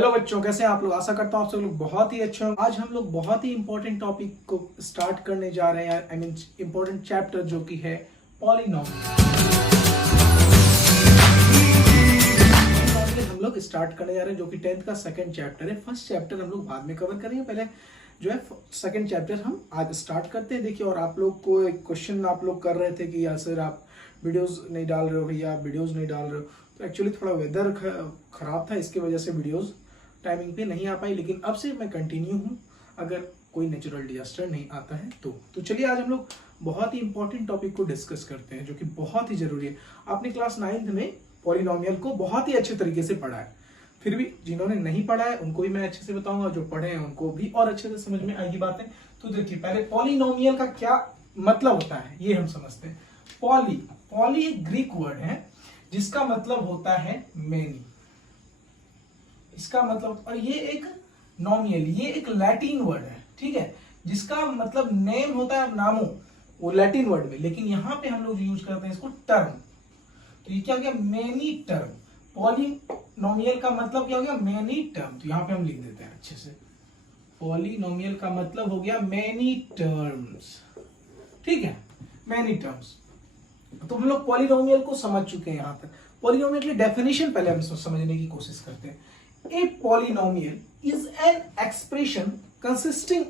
Hello बच्चों, कैसे हैं आप लोग। आशा करता हूँ आप सब लोग बहुत ही अच्छे होंगे। आज हम लोग बहुत ही इंपॉर्टेंट टॉपिक को स्टार्ट करने जा रहे हैं। आई मीन इंपॉर्टेंट चैप्टर जो कि है पॉलिनोमियल। हम लोग स्टार्ट करने जा रहे हैं जो कि 10th का सेकंड चैप्टर है। फर्स्ट चैप्टर हम लोग बाद में कवर करेंगे, पहले जो है सेकंड चैप्टर हम आज स्टार्ट करते हैं। देखिए, और आप लोग को एक क्वेश्चन आप लोग कर रहे थे कि यार सर आप वीडियोस नहीं डाल रहे हो भैया, आप वीडियोस नहीं डाल रहे हो। तो एक्चुअली थोड़ा वेदर खराब था, इसकी वजह से वीडियोस टाइमिंग पे नहीं आ पाई, लेकिन अब से मैं कंटिन्यू हूँ अगर कोई नेचुरल डिजास्टर नहीं आता है तो चलिए आज हम लोग बहुत ही इंपॉर्टेंट टॉपिक को डिस्कस करते हैं जो कि बहुत ही जरूरी है। आपने क्लास 9th में पॉलिनोमियल को बहुत ही अच्छे तरीके से पढ़ा है, फिर भी जिन्होंने नहीं पढ़ा है उनको भी मैं अच्छे से बताऊंगा, जो पढ़े हैं उनको भी और अच्छे से समझ में आएगी बातें। तो देखिए, पहले पॉलिनोमियल का क्या मतलब होता है ये हम समझते हैं। पॉली एक ग्रीक वर्ड है जिसका मतलब होता है मेनी, इसका मतलब, और ये एक नोमियल, ये एक लैटिन वर्ड है, ठीक है, जिसका मतलब नेम होता है नामो, वो लैटिन वर्ड में, लेकिन यहां पे हम लोग यूज करते हैं इसको टर्म। तो ये क्या हो गया, मेनी टर्म। पॉलिनोमियल का मतलब क्या हो गया, मेनी टर्म। तो यहां पे हम लिख देते हैं अच्छे से, पॉलिनोमियल का मतलब हो गया मेनी टर्म्स, ठीक है, मेनी टर्म्स। तो हम लोग पॉलिनोमियल को समझ चुके हैं। यहां तक पॉलिनोमियल की डेफिनेशन पहले हम समझने की कोशिश करते हैं। A polynomial is an expression consisting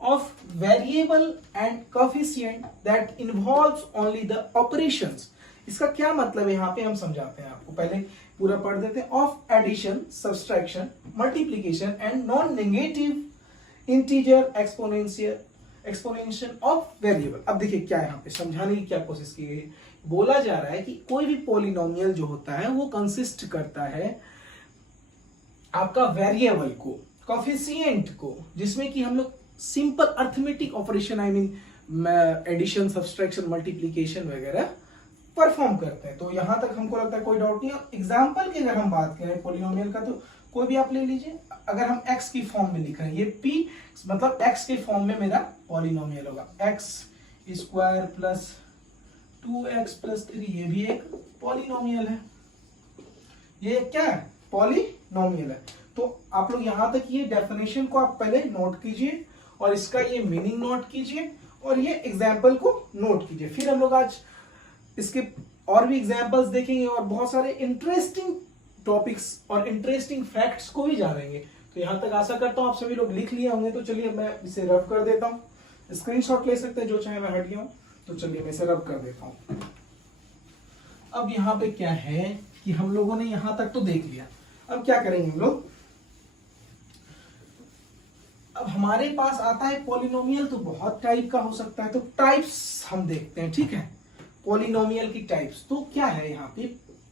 of variable and coefficient that involves only the operations। इसका क्या मतलब है यहाँ पे हम समझाते हैं आपको, पहले पूरा पढ़ देते हैं। Of addition, subtraction, multiplication and non negative integer exponential of variable. अब देखिए क्या यहाँ पे समझाने की क्या कोशिश की गई है। बोला जा रहा है कि कोई भी पॉलिनोमियल जो होता है वो कंसिस्ट करता है आपका वेरिएबल को, कोफिशिएंट को, जिसमें कि हम लोग simple arithmetic operation, I mean addition, subtraction, multiplication वगैरह परफॉर्म करते हैं। तो यहां तक हमको लगता है कोई डाउट नहीं है। एग्जांपल की अगर हम बात करें पॉलिनोमियल का, तो कोई भी आप ले लीजिए। अगर हम x की फॉर्म में लिख रहे हैं, ये p मतलब x के फॉर्म में मेरा पॉलिनोमियल होगा, x square plus 2x plus 3, ये भी एक पॉलिनोमियल है, ये क्या है, पॉलिनोमियल है। तो आप लोग यहां तक ये डेफिनेशन को आप पहले नोट कीजिए और इसका ये मीनिंग नोट कीजिए और ये एग्जाम्पल को नोट कीजिए। फिर हम लोग आज इसके और भी एग्जाम्पल्स देखेंगे और बहुत सारे इंटरेस्टिंग टॉपिक्स और इंटरेस्टिंग फैक्ट्स को भी जानेंगे। तो यहां तक आशा करता हूं आप सभी लोग लिख लिए होंगे। तो चलिए मैं इसे रब कर देता हूं, स्क्रीनशॉट ले सकते हैं जो चाहे, मैं हट गया हूं। तो चलिए मैं इसे रब कर देता हूं। अब यहां पे क्या है कि हम लोगों ने यहां तक तो देख लिया, अब क्या करेंगे हम लोग। अब हमारे पास आता है पॉलिनोमियल, तो बहुत टाइप का हो सकता है, तो टाइप्स हम देखते हैं, ठीक है, पॉलिनोमियल की टाइप्स। तो क्या है यहाँ पे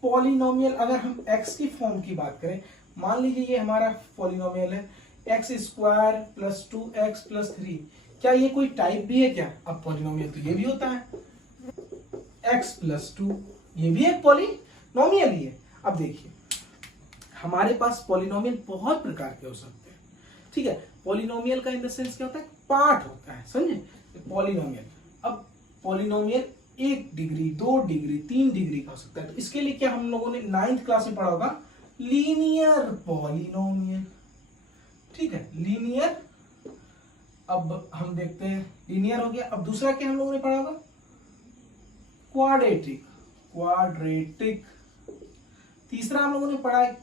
पॉलिनोमियल, अगर हम x की फॉर्म की बात करें, मान लीजिए ये हमारा पॉलिनोमियल है x square plus 2x plus 3, क्या ये कोई टाइप भी है क्या। अब पॉलिनोमियल तो ये भी होता है, x प्लस 2, ये भी एक पॉलिनोमियल ही है। अब देखिए हमारे पास पॉलिनोमियल बहुत प्रकार के हो सकते हैं, ठीक है। पॉलिनोमियल का इन द सेंस क्या होता है, पार्ट होता है, समझे, पॉलिनोमियल। अब पॉलिनोमियल 1 डिग्री, 2 डिग्री, 3 डिग्री का हो सकता है। तो इसके लिए क्या हम लोगों ने 9th क्लास में पढ़ा होगा, लीनियर पॉलिनोमियल, ठीक है, लीनियर। अब हम देखते हैं लीनियर हो गया। अब दूसरा क्या हम लोगों ने पढ़ा होगा, क्वाड्रेटिक। तीसरा हम लोगों ने पढ़ा है,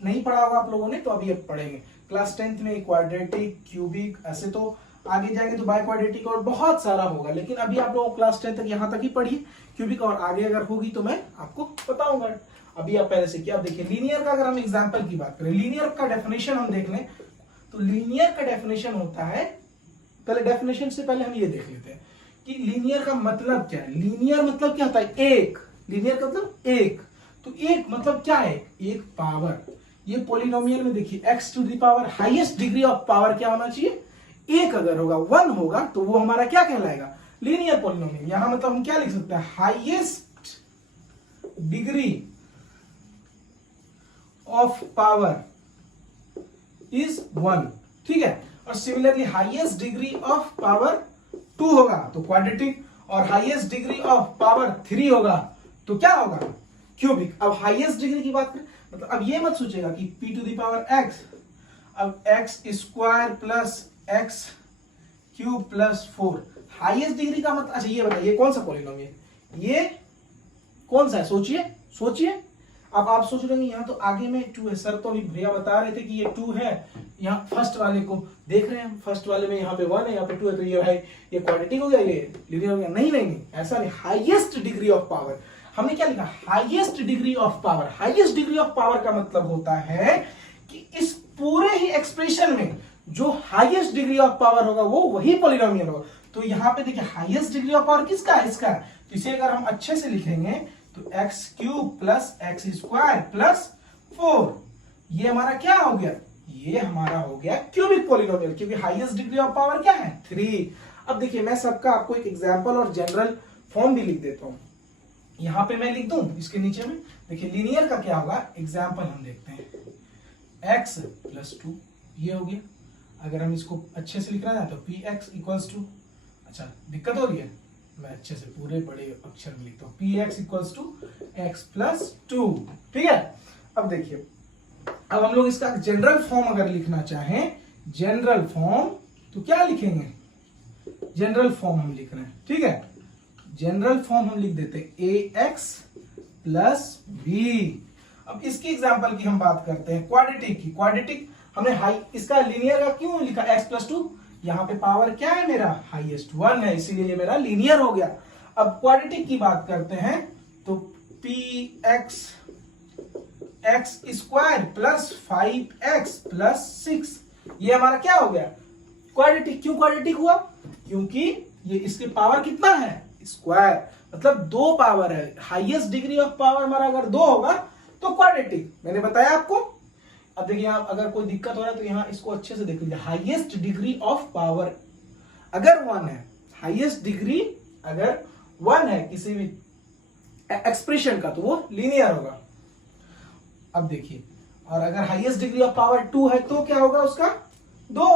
नहीं पढ़ा होगा आप लोगों ने, तो अभी अब पढ़ेंगे क्लास 10th में, क्वाड्रेटिक, क्यूबिक, ऐसे तो आगे जाएंगे तो बाय क्वाड्रेटिक और बहुत सारा होगा, लेकिन अभी आप लोगों क्लास 10 तक यहां तक ही पढ़िए क्यूबिक, और आगे अगर होगी तो मैं आपको बताऊंगा। अभी आप पहले से क्या, देखिए लीनियर का अगर हम एग्जांपल की बात करें, लीनियर का डेफिनेशन हम देख लें, तो लीनियर का डेफिनेशन होता है, पहले डेफिनेशन से पहले हम ये देख लेते हैं कि लीनियर का मतलब क्या है। लीनियर मतलब क्या होता है, एक, लीनियर का मतलब एक। तो एक मतलब क्या है, एक पावर। ये पॉलिनोमियल में देखिए x to the power highest degree of power क्या होना चाहिए, एक अगर होगा, 1 होगा, तो वो हमारा क्या कहलाएगा, लीनियर पॉलिनोमियल। यहां मतलब हम क्या लिख सकते हैं, highest degree of power is 1, ठीक है। और similarly highest degree of power 2 होगा तो क्वाड्रेटिक, और हाईएस्ट डिग्री ऑफ पावर 3 होगा तो क्या होगा, क्यूबिक। अब हाईएस्ट डिग्री की बात करें, मतलब अब ये मत सोचेगा कि p to the power x अब x square plus x cube plus 4, highest degree का मतलब, अच्छा ये बताइए कौन सा पॉलिनोमियल, ये कौन सा है, सोचिए सोचिए। अब आप सोच रहे हैं यहाँ तो आगे में 2 है सर, तो अभी भैया बता रहे थे कि ये 2 है, यहाँ फर्स्ट वाले को देख रहे हैं, फर्स्ट वाले में यहाँ पे 1 है, यहाँ पे 2 है, तो ये है ये क्वाड्रेटिक हो गया, ये लीनियर हो गया। नहीं नहीं नहीं, ऐसा नहीं, हाईएस्ट डिग्री ऑफ पावर। हमने क्या लिखा, highest degree of power. Highest degree of power का मतलब होता है कि इस पूरे ही एक्सप्रेशन में जो हाईएस्ट डिग्री ऑफ पावर होगा वो वही पॉलिनोमियल होगा। तो यहाँ पे देखिए हाईएस्ट डिग्री ऑफ पावर किसका है, इसका। तो इसे अगर हम अच्छे से लिखेंगे तो x cube plus x square plus 4, ये हमारा क्या हो गया, ये हमारा हो गया क्यूबिक पॉलिनोमियल, क्योंकि हाईएस्ट डिग्री ऑफ पावर क्या है 3। अब देखिए मैं सबका आपको एक एग्जांपल और जनरल फॉर्म भी लिख देता हूं, यहां पे मैं लिख दूं इसके नीचे में। देखिए लीनियर का क्या होगा, एग्जांपल हम देखते हैं, x प्लस 2 ये हो गया। अगर हम इसको अच्छे से लिखना है तो पी एक्स इक्वल्स टू, अच्छा दिक्कत हो रही है, मैं अच्छे से पूरे बड़े अक्षर में लिखता हूं, P x equals to x plus 2, ठीक है। अब देखिए, अब हम लोग इसका जनरल फॉर्म अगर लिखना चाहें, जनरल फॉर्म, तो क्या लिखेंगे, जनरल फॉर्म हम लिख रहे हैं, ठीक है। जनरल फॉर्म हम लिख देते हैं ए एक्स प्लस बी। अब इसकी एग्जांपल की हम बात करते हैं, क्वाड्रेटिक की। क्वाड्रेटिक हमने हाई, इसका लीनियर का क्यों लिखा एक्स प्लस 2, यहाँ पे पावर क्या है मेरा, हाईएस्ट 1 है, इसीलिए ये मेरा लीनियर हो गया। अब क्वाड्रेटिक की बात करते हैं तो P x x square plus 5x plus 6, ये हमारा क्या हो गया, क्वाड्रेटिक। क्यों क्वाड्रेटिक हुआ, क्योंकि ये इसके पावर कितना है, स्क्वायर, मतलब 2 पावर है। हाईएस्ट डिग्री ऑफ पावर हमारा अगर 2 होगा तो क्वाड्रेटिक, मैंने बताया आपको। अब देखिए यहाँ अगर कोई दिक्कत हो रहा है तो यहाँ इसको अच्छे से देख लीजिए, हाईएस्ट डिग्री ऑफ पावर अगर 1 है, हाईएस्ट डिग्री अगर 1 है किसी भी एक्सप्रेशन का तो वो लीनियर होगा। अब देखिए, और अगर हाईएस्ट डिग्री ऑफ पावर 2 है तो क्या होगा उसका 2,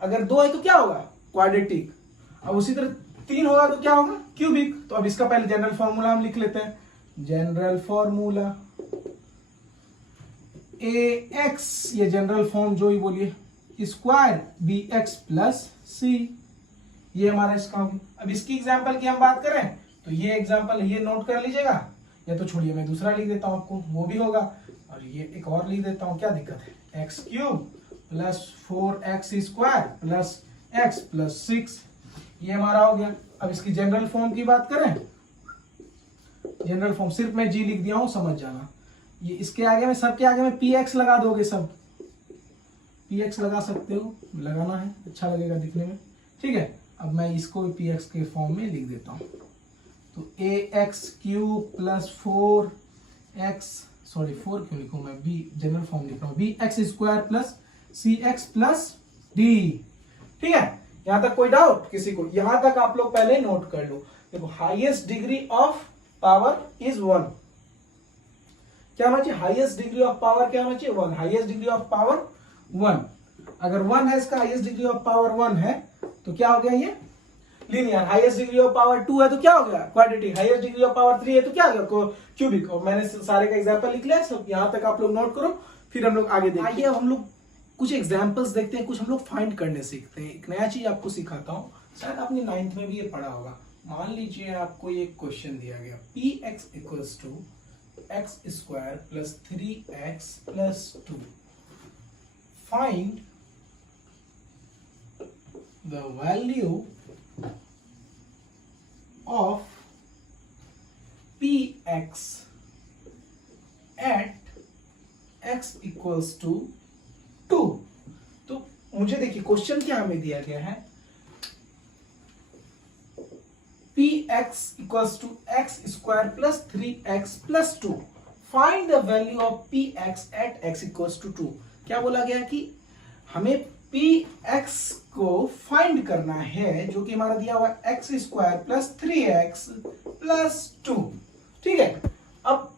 अगर 2 है तो क्या होगा क्वाड्रेटिक। अब उसी तरह 3 होगा तो क्या होगा क्यूबिक। तो अब इसका पहले जनरल फॉर्मूला हम लिख लेते हैं, जनरल फॉर्मूला ए एक्स, ये जनरल फॉर्म जो ही बोलिए, स्क्वायर बी एक्स प्लस सी, ये हमारा इसका होगा। अब इसकी एग्जांपल की हम बात करें तो ये एग्जांपल ये नोट कर लीजिएगा, या तो छोड़िए मैं दूसरा लिख देता हूं आपको, वो भी होगा। और ये एक और लिख देता हूं, क्या दिक्कत है, x cube plus 4x square plus x plus 6, ये हमारा हो गया। अब इसकी जनरल फॉर्म की बात करें, जनरल फॉर्म सिर्फ मैं जी लिख दिया हूं, समझ जाना। ये इसके आगे में, सबके आगे में पी एक्स लगा दोगे, सब पी एक्स लगा सकते हो, लगाना है, अच्छा लगेगा दिखने में, ठीक है। अब मैं इसको पी एक्स के फॉर्म में लिख देता हूं, तो a x cube plus 4x, sorry 4 क्यों लिखूं मैं, बी जनरल फॉर्म लिख रहा हूं, बी एक्स स्क्वायर प्लस सी एक्स प्लस डी, ठीक है। यहां तक कोई डाउट किसी को, यहां तक आप लोग पहले नोट कर लो। देखो highest degree of power is 1, क्या होना चाहिए, हाईएस्ट डिग्री ऑफ पावर क्या होना चाहिए 1, हाईएस्ट डिग्री ऑफ पावर 1। अगर 1 है, इसका हाईएस्ट डिग्री ऑफ पावर 1 है तो क्या हो गया ये linear. Highest degree of power 2 है तो क्या हो गया quadratic. Highest degree of power 3 है तो क्या हो गया क्यूबिक। और मैंने सारे का एग्जांपल लिख लिया, सब यहां तक आप लोग नोट करो, फिर हम लोग आगे देखते हैं। आइए हम लोग कुछ एग्जांपल्स देखते हैं, कुछ हम लोग फाइंड करने सीखते हैं। एक नया चीज आपको सिखाता हूं, शायद आपने 9th में भी ये पढ़ा होगा। मान लीजिए आपको ये क्वेश्चन दिया गया, P x equals to x square plus 3x plus 2, find the value of px at x equals to 2। तो मुझे देखिए क्वेश्चन क्या हमें दिया गया है, px equals to x square plus 3x plus 2. Find the value of px at x equals to 2. क्या बोला गया कि हमें px को फाइंड करना है, जो कि हमारा दिया हुआ x square plus 3x plus 2, ठीक है। अब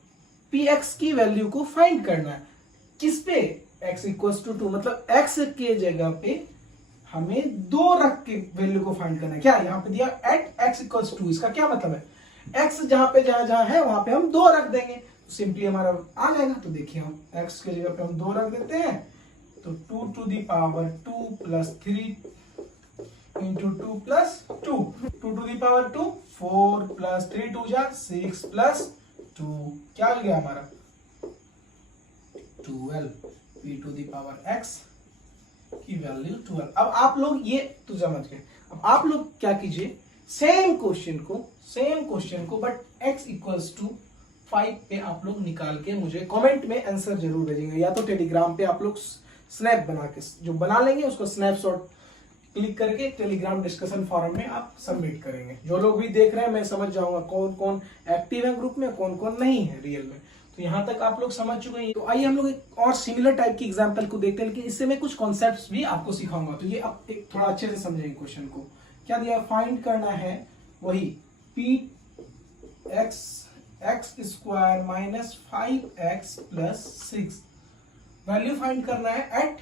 px की वैल्यू को फाइंड करना है किस पे, x इक्वल्स टू 2, मतलब x के जगह पे हमें 2 रख के वैल्यू को फाइंड करना है। क्या यहाँ पे दिया एट x इक्वल्स 2, इसका क्या मतलब है, x जहां पे जहां है वहां पे हम 2 रख देंगे, तो सिंपली हमारा आ जाएगा। तो देखिए हम x के जगह पे हम 2 रख देते हैं, तो 2 to the power 2 plus 3 into 2 plus 2, 2 to the power 2, 4 plus 3 2 जा 6 plus 2, क्या हो गया हमारा 12, p to the power x की वैल्यू 12। अब आप लोग ये तो समझ गए। अब आप लोग क्या कीजिए, सेम क्वेश्चन को बट x इक्वल्स टू 5 पे आप लोग निकाल के मुझे कमेंट में आंसर जरूर भेजेंगे, या तो टेलीग्राम पे आप लोग स्नैप बना के जो बना लेंगे उसको स्नैपशॉट क्लिक करके टेलीग्राम डिस्कशन फॉरम में आप सबमिट करेंगे। जो लोग भी देख रहे हैं मैं समझ जाऊंगा कौन कौन एक्टिव है ग्रुप में, कौन कौन नहीं है रियल में। तो यहाँ तक आप लोग समझ चुके हैं। तो आइए हम लोग एक और सिमिलर टाइप की एग्जांपल को देखते हैं, लेकिन इससे मैं कुछ कॉन्सेप्ट्स भी आपको सिखाऊंगा। तो ये आप एक थोड़ा अच्छे से समझेंगे क्वेश्चन को। क्या दिया, फाइंड करना है वही P x square minus 5x plus 6, value find करना है एट,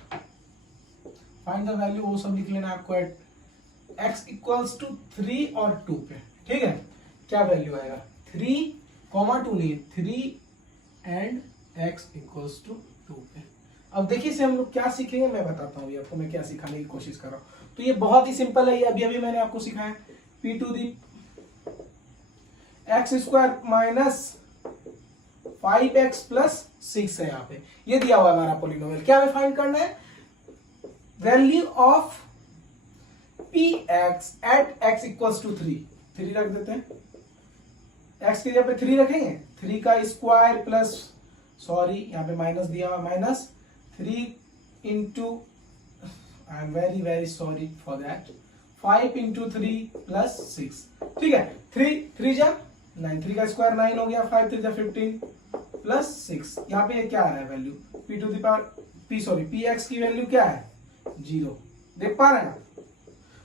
फाइंड द वैल्यू वो सब लिख लेना आपको, एट x इक्वल्स टू 3 और 2 पे। ठीक है, क्या वैल्यू आएगा 3,2 नहीं, 3 एंड x इक्वल्स टू 2 पे। अब देखिए से हम लोग क्या सीखेंगे, मैं बताता हूँ आपको मैं क्या सिखाने की कोशिश कर रहा हूँ। तो ये बहुत ही सिंपल है, ये अभी अभी मैंने आपको सिखाया। p to the x square minus 5x plus 6 है, यहाँ पे ये दिया हुआ है हमारा पॉलिनोमियल। क्या हमें फाइंड करना है, value of px at x equals to 3 रख देते हैं। x की जगह पे 3 रखेंगे, 3 का स्क्वायर प्लस, सॉरी यहाँ पे माइनस दिया हुआ, minus 3 into, I am very very sorry for that, 5 into 3 plus 6। ठीक है, 3 जा 9, 3 का स्क्वायर 9 हो गया, 5 3 जा 15 प्लस 6। यहाँ पे क्या है value, p to the power px की वैल्यू क्या है 0, देख पा रहे हैं ना,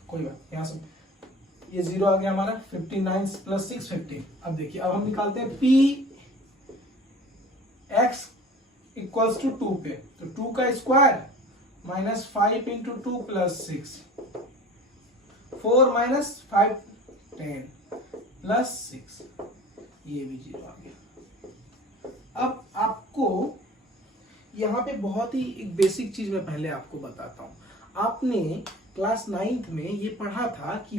कोई बात, यहाँ से ये 0 आ गया हमारा, 59 प्लस 6 15। अब देखिए, अब हम निकालते हैं p x इक्वल्स टू 2 पे, तो 2 का square minus 5 into 2 plus 6, 4 minus 5 10 plus 6, ये भी 0 आ गया। अब आपको यहाँ पे बहुत ही एक बेसिक चीज मैं पहले आपको बताता हूँ। आपने क्लास 9th में ये पढ़ा था कि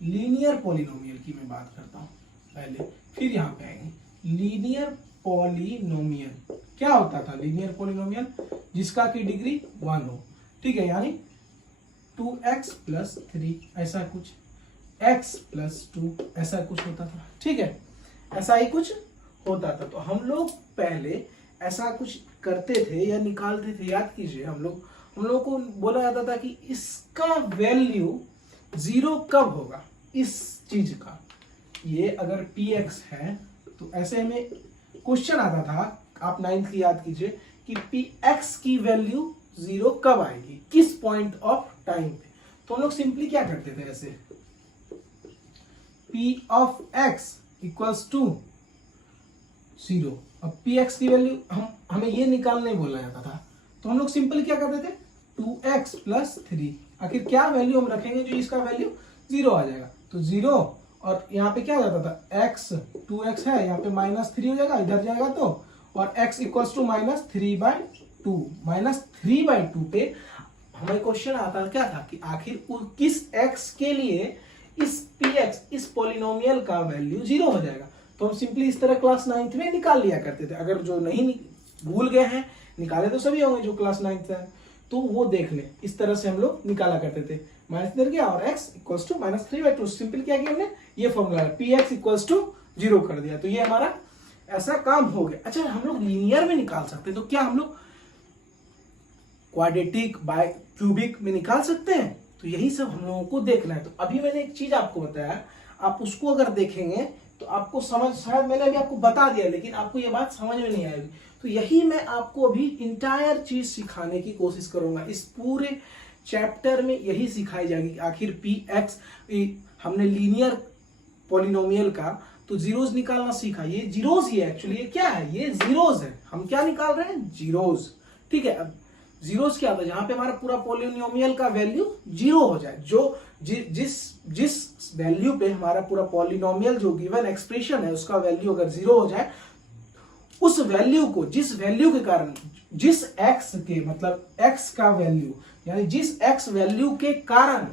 लीनियर पॉलिनोमियल की मैं बात करता हूँ पहले, फिर यहाँ पे आएंगे लीनियर पॉलिनोमियल। क्या होता था लीनियर पॉलिनोमियल, जिसका की डिग्री 1 हो। ठीक है, यानी 2x प्लस 3 ऐसा कुछ, x प्लस 2 ऐसा कुछ होता था। ठीक है, ऐसा ही कुछ होता था। तो हम लोग पहले ऐसा कुछ करते थे या निकालते थे, याद कीजिए, हम लोगों को बोला जाता था कि इसका वैल्यू 0 कब होगा, इस चीज का, ये अगर px है तो ऐसे में क्वेश्चन आता था, आप 9th की याद कीजिए, कि px की वैल्यू 0 कब आएगी, किस पॉइंट ऑफ टाइम पे। तो हम लोग सिंपली क्या करते थे, ऐसे p of x equals to 0। अब px की वैल्यू हमें ये निकालने बोला जाता था, तो हम लोग सिंपल क्या करते थे, 2x प्लस 3। आखिर क्या वैल्यू हम रखेंगे जो इसका वैल्यू 0 आ जाएगा, तो 0, और यहाँ पे क्या हो जाता था, x 2x है, यहाँ पे माइनस 3 हो जाएगा, इधर जाएगा तो, और x equals to minus 3/2, minus 3/2 पे हमें क्वेश्चन आता क्या था कि आखिर किस x के लिए इस px, इस पॉलिनोमियल का वैल्यू 0 हो जाएगा। तो हम सिंपली इस तरह क्लास 9th में निकाल लिया करते थे। अगर जो नहीं भूल गए हैं, निकाले तो सभी होंगे जो क्लास 9th है, तो वो देख ले, इस तरह से हम लोग निकाला करते थे। माइनस इधर गया और x equals to minus 3/2, simple क्या किया हमने, ये फॉर्मूला px इक्वल्स टू 0 कर दिया, तो ये हमारा ऐसा काम हो गया। अच्छा, हम लोग लीनियर में निकाल सकते हैं, तो क्या हम लोग क्वाड्रेटिक बाय क्यूबिक में निकाल सकते हैं? तो यही सब हम लोगों को देखना है। तो अभी मैंने एक चीज आपको बताया, आप उसको अगर देखेंगे तो आपको समझ, शायद मैंने अभी आपको बता दिया लेकिन आपको ये बात समझ में नहीं आएगी। तो यही मैं आपको अभी इंटायर चीज सिखाने की कोशिश करूंगा। इस पूरे चैप्टर में यही सिखाई जाएगी। आखिर px, हमने लीनियर पॉलिनोमियल का तो जीरोस निकालना सीखा, ये जीरोस ही है एक्चुअली। ये क्या है, ये जीरोस है। हम क्या निकाल रहे हैं, जीरोस। ठीक है, अब जीरोस क्या होता है, जहां पे हमारा पूरा पॉलिनोमियल का वैल्यू 0 हो जाए, जो जिस वैल्यू पे हमारा पूरा पॉलिनोमियल जो गिवन एक्सप्रेशन है उसका वैल्यू अगर 0 हो जाए, उस वैल्यू को, जिस वैल्यू के कारण, जिस x के मतलब x का वैल्यू, यानी जिस x वैल्यू के कारण,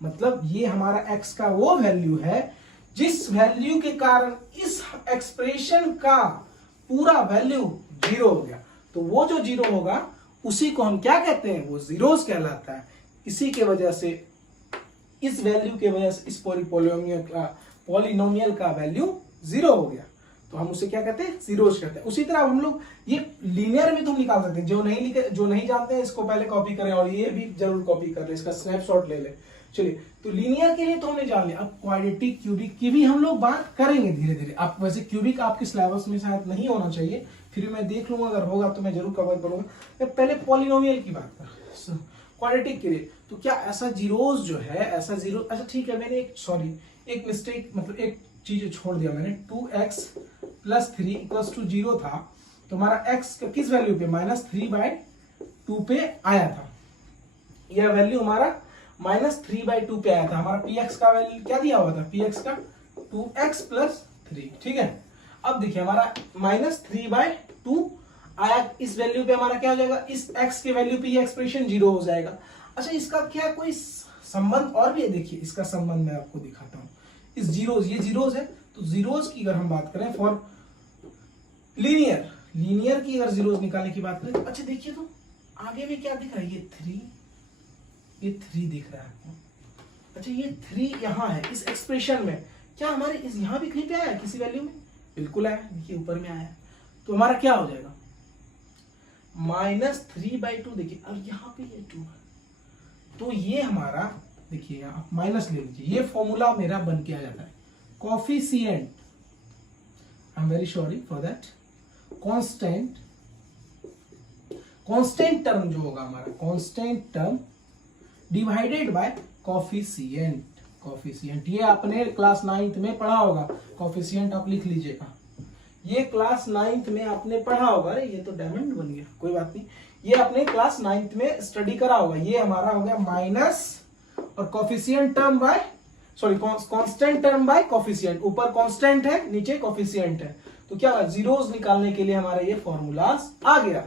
मतलब ये हमारा x का वो वैल्यू है जिस वैल्यू के कारण इस एक्सप्रेशन का पूरा वैल्यू 0 हो गया। तो वो जो 0 होगा उसी को हम क्या कहते हैं, वो जीरोस कहलाता है। इसी के वजह से, इस वैल्यू के वजह से इस पॉलिनोमियल का वैल्यू 0 हो गया, तो हम उसे क्या कहते हैं, जीरोस कहते हैं। उसी तरह हम लोग ये लीनियर भी तो हम निकाल सकते हैं। जो नहीं जानते हैं इसको पहले कॉपी करें और ये भी जरूर कॉपी कर ले, इसका स्नैपशॉट ले ले। चलिए, तो लीनियर के लिए तो हमने जान लिया। अब क्वाड्रेटिक, क्यूबिक की भी हम लोग बात करेंगे धीरे धीरे। आप वैसे क्यूबिक आपके सिलेबस में शायद नहीं होना चाहिए, फिर मैं देख लूंगा, अगर होगा तो मैं जरूर कवर करूंगा। मैं पहले पॉलिनोमियल की बात कर, क्वाड्रेटिक के लिए तो क्या ऐसा जीरोस जो है, ऐसा जीरो, अच्छा ठीक है, मैंने एक मिस्टेक, मतलब एक चीज छोड़ दिया मैंने। 2x + 3 = 0 था, तो हमारा x किस वैल्यू पे, -3/2 पे आया था। यह वैल्यू हमारा -3/2 पे आया था। हमारा px का वैल्यू क्या दिया हुआ था, px का 2x + 3, ठीक है। अब देखिए हमारा -3/2 आया, इस वैल्यू पे हमारा क्या हो जाएगा, इस x के वैल्यू पे ये एक्सप्रेशन 0 हो जाएगा। अच्छा, इसका क्या कोई संबंध और भी है, देखिए इसका संबंध मैं आपको दिखाता हूं। इस जीरोस, ये जीरोस है, तो जीरोस की अगर हम बात करें फॉर लीनियर की अगर जीरोस निकालने की बात करें, तो अच्छा देखिए, तो आगे में क्या दिख रहा है, ये 3 दिख रहा है आपको। अच्छा, ये 3 यहाँ है इस एक्सप्रेशन में, क्या हमारे इस यहाँ भी कहीं पे आया किसी वैल्यू में, बिल्कुल आया, देखिए ऊपर में आया। तो हमारा क्या हो जाएगा, -3/2, देखिए, और यहाँ पे ये 2 है, तो ये हमारा, देखिए आप माइनस ले लीजिए, ये फॉर्मूला मेरा बन के आ जाता है coefficient, I am very sorry for that, constant term जो होगा हमारा, constant term divided by coefficient. ये आपने क्लास 9th में पढ़ा होगा, कोफिशिएंट आप लिख लीजिएगा, ये क्लास 9th में आपने पढ़ा होगा। अरे ये तो डायमंड बन गया, कोई बात नहीं, ये आपने क्लास 9th में स्टडी करा होगा। ये हमारा हो गया माइनस और coefficient term by, sorry constant term by coefficient, ऊपर कांस्टेंट है, नीचे कोफिशिएंट है, तो क्या जीरोस निकालने के लिए हमारा ये फॉर्मूलास आ गया।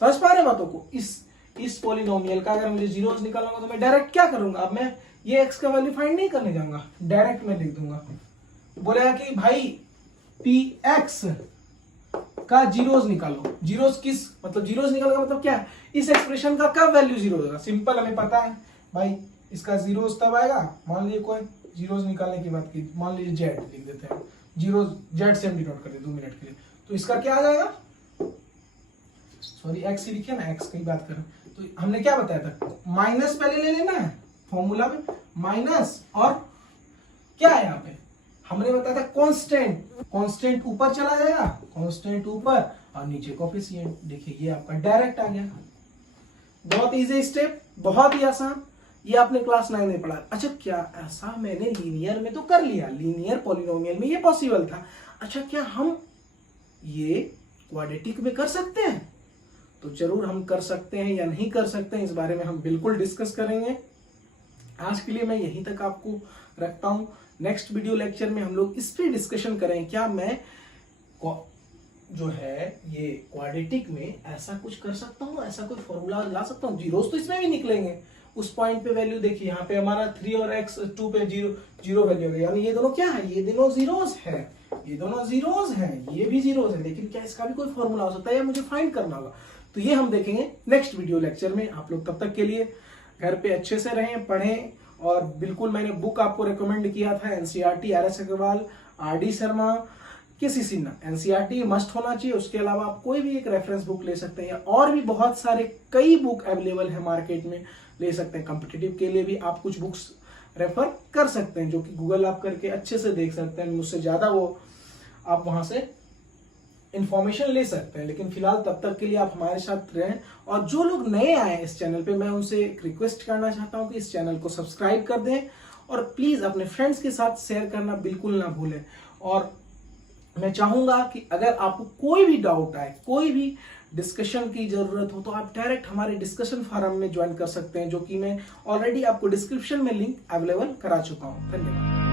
समझ पा रहे बातों को। इस पॉलिनोमियल का अगर मुझे जीरोस निकालना तो मैं डायरेक्ट क्या करूंगा, अब मैं ये x का वैल्यू फाइंड नहीं करने जाऊंगा, डायरेक्ट मैं लिख दूंगा। बोलेगा कि भाई px का जीरोस निकालो। जीरोस किस, मतलब जीरोस निकालने का मतलब क्या है, इस एक्सप्रेशन का कब वैल्यू 0 होगा। सिंपल, हमें पता है भाई, इसका जीरोस तब आएगा, मान लीजिए कोई जीरोस निकालने की बात की, मान लीजिए z लिख देते हैं, जीरोस z से हम डिनोट करते हैं 2 मिनट के लिए, तो इसका क्या आ जाएगा, सॉरी x ही लिखिए ना, x की बात करें तो हमने क्या बताया था, माइनस पहले ले लेना है फॉर्मूला में, माइनस और क्या है यहाँ पे हमने बताया था कांस्टेंट ऊपर चला जाएगा, कांस्टेंट ऊपर और नीचे कोफिशिएंट। देखिए ये आपका डायरेक्ट आ गया, बहुत इजी स्टेप, बहुत ही आसान, ये आपने क्लास 9 में पढ़ा। अच्छा, क्या ऐसा मैंने लीनियर में तो कर लिया, लीनियर पॉलिनोमियल में ये पॉसिबल था, अच्छा क्या हम ये क्वाड्रेटिक में कर सकते हैं, तो जरूर हम कर सकते हैं या नहीं कर सकते हैं, इस बारे में हम बिल्कुल डिस्कस करेंगे। आज के लिए मैं यहीं तक आपको रखता हूं, नेक्स्ट वीडियो लेक्चर में हम लोग इस पे डिस्कशन करें, क्या मैं जो है ये क्वाड्रेटिक में ऐसा कुछ कर सकता हूं, ऐसा कोई फॉर्मूला ला सकता हूं, जीरोस तो इसमें भी निकलेंगे। उस पॉइंट पे वैल्यू देखिए, यहाँ पे हमारा 3 और x 2 पे 0 वैल्यू हो गई, यानी ये दोनों क्या है, ये दोनों जीरोस है, ये दोनों जीरोस हैं, ये भी जीरोस है, लेकिन क्या इसका भी कोई फॉर्मूला हो सकता है या मुझे फाइंड करना होगा, तो ये हम देखेंगे नेक्स्ट वीडियो लेक्चर में। आप लोग तब तक के लिए घर पे अच्छे से रहें, पढ़ें, और बिल्कुल मैंने बुक आपको रेकमेंड किया था NCERT, R S. Agarwal, R D. Sharma, किसी सिन्हा, एनसीईआरटी मस्ट होना चाहिए। उसके अलावा आप कोई भी एक रेफरेंस बुक ले सकते हैं, और भी बहुत सारे कई बुक अवेलेबल है मार्केट में, ले सकते हैं। कॉम्पिटिटिव के लिए भी आप कुछ बुक्स रेफर कर सकते हैं, जो कि गूगल आप करके अच्छे से देख सकते हैं, मुझसे ज्यादा वो आप वहां से इंफॉर्मेशन ले सकते हैं। लेकिन फिलहाल तब तक के लिए आप हमारे साथ रहें, और जो लोग नए आए हैं इस चैनल पे, मैं उनसे एक रिक्वेस्ट करना चाहता हूं कि इस चैनल को सब्सक्राइब कर दें, और प्लीज अपने फ्रेंड्स के साथ शेयर करना बिल्कुल ना भूलें। और मैं चाहूंगा कि अगर आपको कोई भी डाउट आए, कोई भी डिस्कशन की जरूरत हो, तो आप डायरेक्ट हमारे डिस्कशन फोरम में ज्वाइन कर सकते हैं, जो कि मैं ऑलरेडी आपको डिस्क्रिप्शन में लिंक अवेलेबल करा चुका हूं। धन्यवाद।